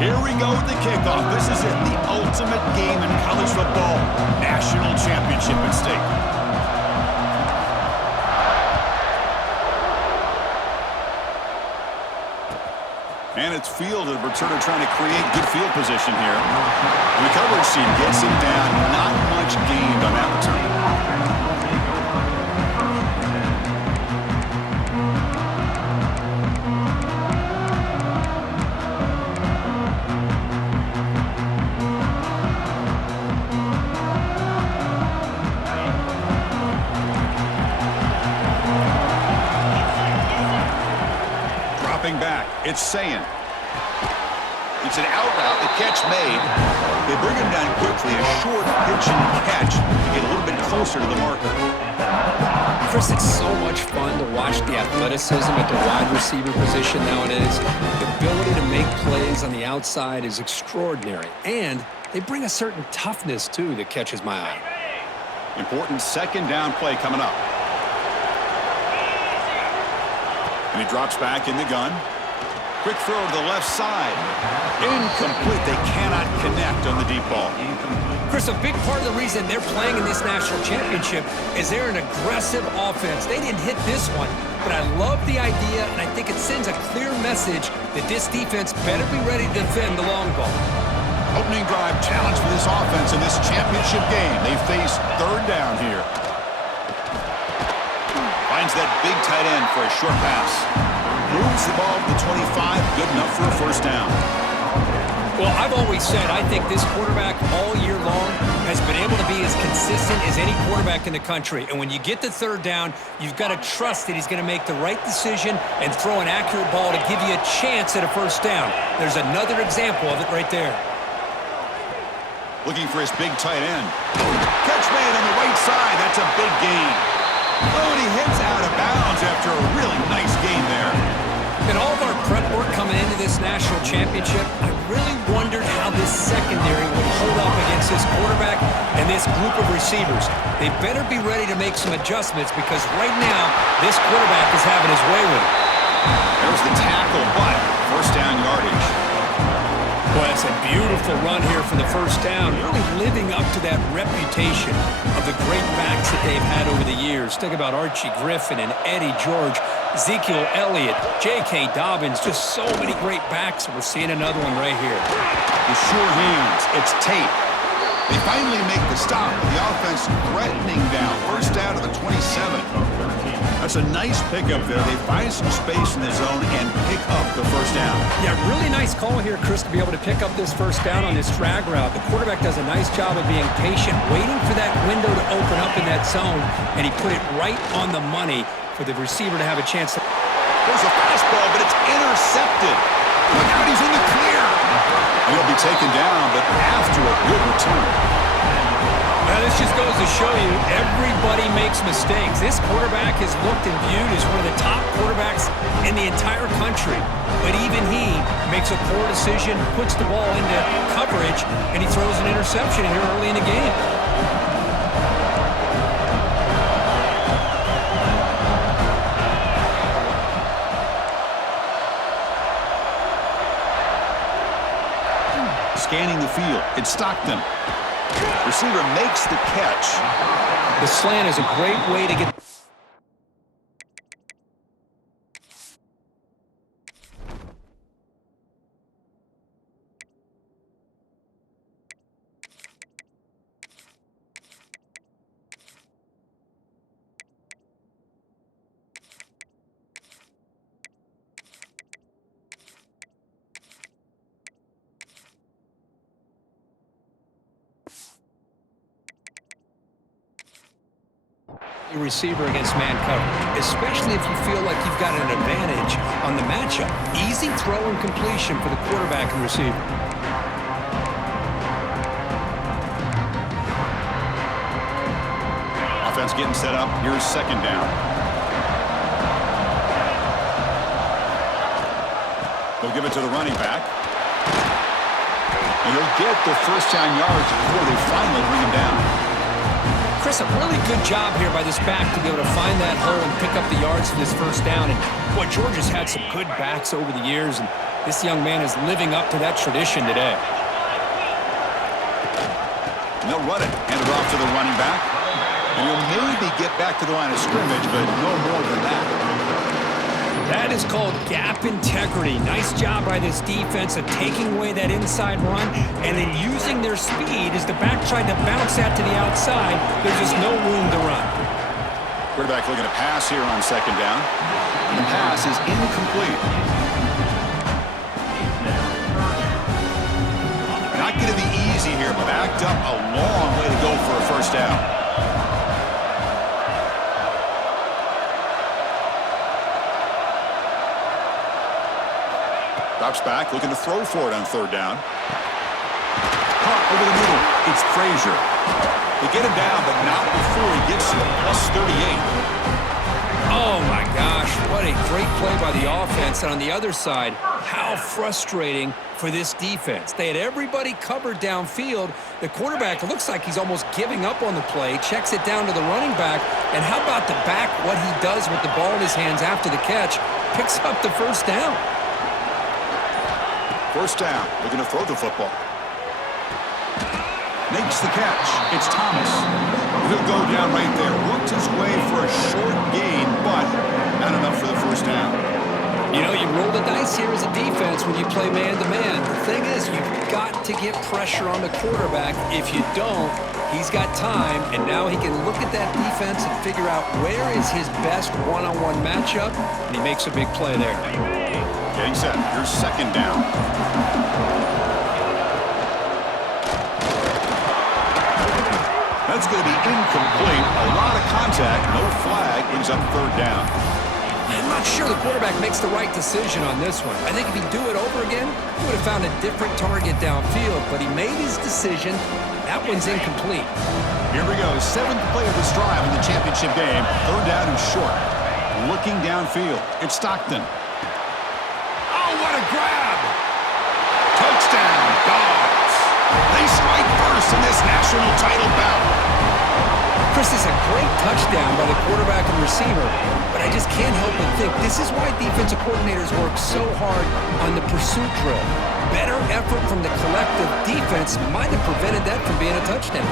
Here we go with the kickoff. This is it, the ultimate game in college football. National championship at stake. And it's fielded. Returner trying to create good field position here. And the coverage team gets him down. Not much gained on that return. Back. It's saying. It's an out route. The catch made. They bring him down quickly. A short pitch and catch to get a little bit closer to the marker. Chris, it's so much fun to watch the athleticism at the wide receiver position nowadays. The ability to make plays on the outside is extraordinary. And they bring a certain toughness, too, that catches my eye. Important second down play coming up. And he drops back in the gun. Quick throw to the left side. Incomplete. They cannot connect on the deep ball. Chris, a big part of the reason they're playing in this national championship is they're an aggressive offense. They didn't hit this one, but I love the idea, and I think it sends a clear message that this defense better be ready to defend the long ball. Opening drive challenge for this offense in this championship game. They face third down here. Finds that big tight end for a short pass. Moves the ball to the 25. Good enough for a first down. Well, I've always said I think this quarterback all year long has been able to be as consistent as any quarterback in the country. And when you get the third down, you've got to trust that he's going to make the right decision and throw an accurate ball to give you a chance at a first down. There's another example of it right there. Looking for his big tight end. Catch made on the right side. That's a big gain. Oh, and he heads out of bounds after a really nice game there. In all of our prep work coming into this national championship, I really wondered how this secondary would hold up against this quarterback and this group of receivers. They better be ready to make some adjustments because right now, this quarterback is having his way with it. There's the tackle, but first down yardage. Boy, that's a beautiful run here for the first down, really living up to that reputation of the great backs that they've had over the years. Think about Archie Griffin and Eddie George, Ezekiel Elliott, J.K. Dobbins, just so many great backs, and we're seeing another one right here. With sure hands, it's Tate. They finally make the stop, with the offense threatening down. First down to the 27. That's a nice pickup there. They find some space in the zone and pick up the first down. Yeah, really nice call here, Chris, to be able to pick up this first down on this drag route. The quarterback does a nice job of being patient, waiting for that window to open up in that zone, and he put it right on the money for the receiver to have a chance to... There's a fastball, but it's intercepted. Look out, he's in the clear. And he'll be taken down, but after a good return. Now, this just goes to show you everybody makes mistakes. This quarterback is looked and viewed as one of the top quarterbacks in the entire country. But even he makes a poor decision, puts the ball into coverage, and he throws an interception here early in the game. Scanning the field, it's Stockton. Receiver makes the catch. The slant is a great way to get... your receiver against man coverage, especially if you feel like you've got an advantage on the matchup. Easy throw and completion for the quarterback and receiver. Offense getting set up. Here's second down. They'll give it to the running back. And he'll get the first down yards before they finally bring him down. Chris, a really good job here by this back to be able to find that hole and pick up the yards for this first down. And boy, Georgia's had some good backs over the years, and This young man is living up to that tradition today. And they'll run it. Hand it off to the running back. And he'll maybe get back to the line of scrimmage, but no more than that. That is called gap integrity. Nice job by this defense of taking away that inside run and then using their speed as the back tried to bounce that to the outside. There's just no room to run. Quarterback looking to pass here on second down. And the pass is incomplete. Not going to be easy here. Backed up a long way to go for a first down. Drops back, looking to throw for it on third down. Caught over the middle. It's Frazier. They get him down, but not before he gets to the +38. Oh, my gosh. What a great play by the offense. And on the other side, how frustrating for this defense. They had everybody covered downfield. The quarterback looks like he's almost giving up on the play, checks it down to the running back. And how about the back, what he does with the ball in his hands after the catch, picks up the first down. First down, looking to throw the football. Makes the catch. It's Thomas. He'll go down right there. Worked his way for a short gain, but not enough for the first down. You know, you roll the dice here as a defense when you play man-to-man. The thing is, you've got to get pressure on the quarterback. If you don't, he's got time, and now he can look at that defense and figure out where is his best one-on-one matchup, and he makes a big play there. Getting set. Here's second down. That's going to be incomplete. A lot of contact. No flag. Brings up third down. I'm not sure the quarterback makes the right decision on this one. I think if he'd do it over again, he would have found a different target downfield, but he made his decision. That one's incomplete. Here we go. Seventh play of this drive in the championship game. Third down and short. Looking downfield. It's Stockton. Oh, what a grab! Touchdown, Dogs. They strike first in this national title bout. Chris, is a great touchdown by the quarterback and receiver, but I just can't help but think this is why defensive coordinators work so hard on the pursuit drill. Better effort from the collective defense might have prevented that from being a touchdown.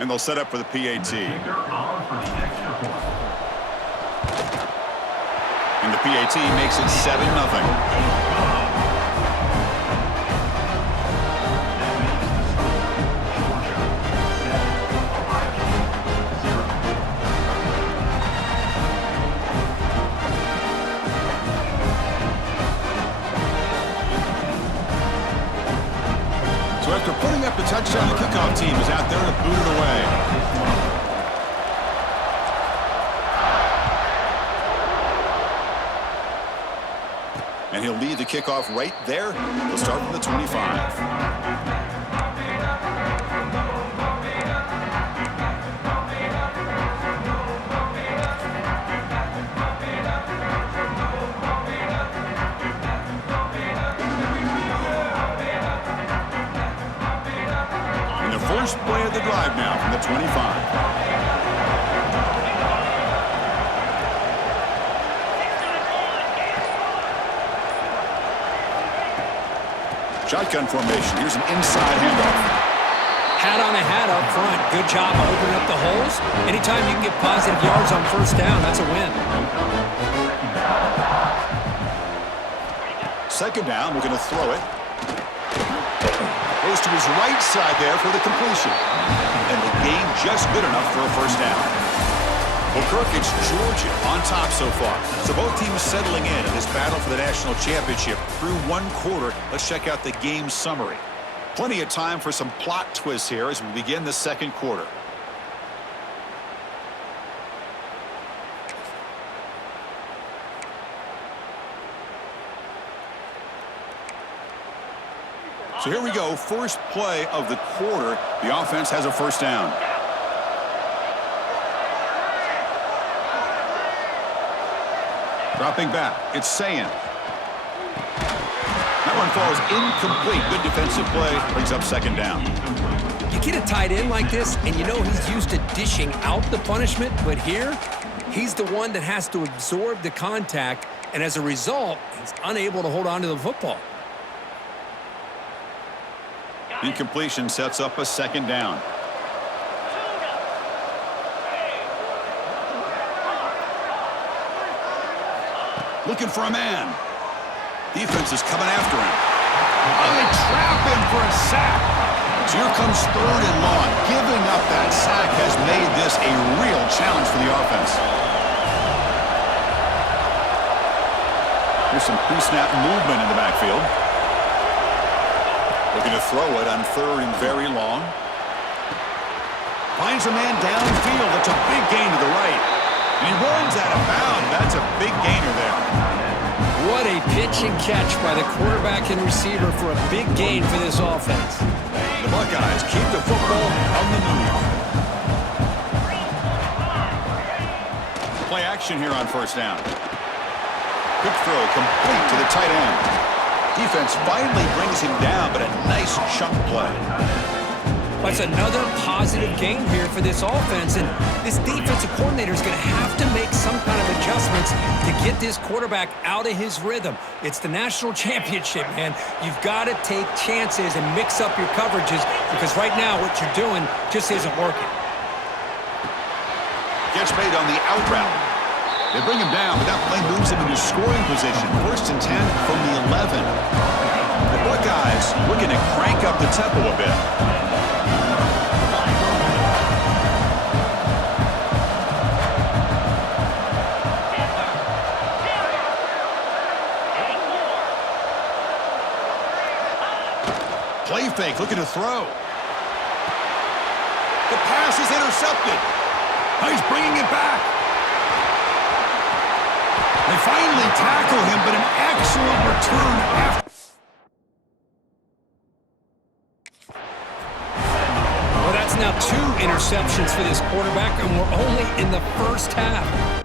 And they'll set up for the PAT. And the PAT makes it 7-0. So after putting up the touchdown, the kickoff team is out there to boot it away. And he'll lead the kickoff right there. He'll start from the 25. And the first play of the drive now from the 25. Shotgun formation. Here's an inside handoff. Hat on a hat up front. Good job of opening up the holes. Anytime you can get positive yards on first down, that's a win. Second down, we're going to throw it. Goes to his right side there for the completion. And the gain just good enough for a first down. Well, Kirk, it's Georgia on top so far. So both teams settling in this battle for the national championship through one quarter. Let's check out the game summary. Plenty of time for some plot twists here as we begin the second quarter. So here we go. First play of the quarter. The offense has a first down. Dropping back, it's Sayan. That one falls incomplete. Good defensive play, brings up second down. You You get a tight end like this, and you know he's used to dishing out the punishment, but here, he's the one that has to absorb the contact, and as a result, he's unable to hold on to the football. Incompletion sets up a second down. Looking for a man. Defense is coming after him. Oh, they trap him for a sack. So here comes 3rd and long. Giving up that sack has made this a real challenge for the offense. Here's some pre-snap movement in the backfield. Looking to throw it on 3rd and very long. Finds a man downfield. That's a big gain to the right. And he runs out of bounds. That's a big gainer there. What a pitch and catch by the quarterback and receiver for a big gain for this offense. The Buckeyes keep the football on the move. Play action here on 1st down. Quick throw complete to the tight end. Defense finally brings him down, but a nice chunk play. That's another positive gain here for this offense, and this defensive coordinator is going to have to make some kind of adjustments to get this quarterback out of his rhythm. It's the national championship, man. You've got to take chances and mix up your coverages because right now what you're doing just isn't working. Gets made on the out route. They bring him down, but that play moves him into scoring position. 1st and 10 from the 11. The Buckeyes looking to crank up the tempo a bit. Play fake, looking to throw. The pass is intercepted. He's bringing it back. They finally tackle him, but an excellent return after. Well, that's now 2 interceptions for this quarterback, and we're only in the 1st half.